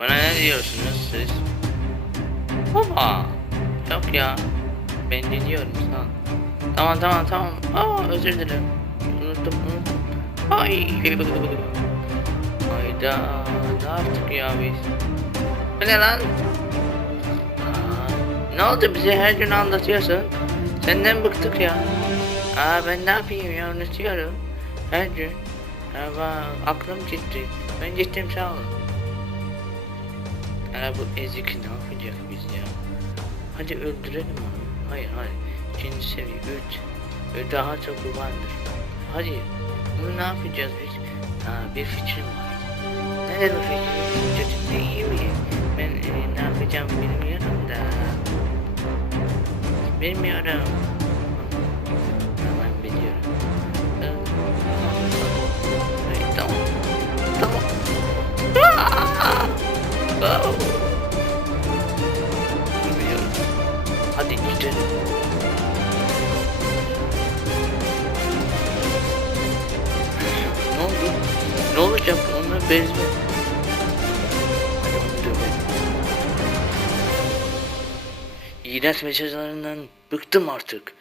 Bana ne diyorsunuz siz? Baba. Yok ya. Ben dinliyorum sana. Tamam. Özür dilerim. Unuttum. Ay. Hayda. Ne yaptık ya biz? Bu ne lan? Ne oldu, bize her gün anlatıyorsun? Senden bıktık ya. Ben ne yapayım ya, unutuyorum. Her gün. Aklım gitti. Ben gittim, sağ olun. Bu ezik ne yapacak biz ya? Hadi öldürelim onu. Hayır. İkinci seviye daha çok vardır. Hadi. Bunu ne yapacağız biz? Bir fikrim var. Nedir bu fikrim? Kötü mü, iyi mi? Ben ne yapacağım bilmiyorum da. Bilmiyorum. Tamam, biliyorum. Tamam. Biliyorum. Hadi gidelim. Ne oldu? Ne olacak? Onlar bezme. Hadi onu dövelim. İğrenç mesajlarından bıktım artık.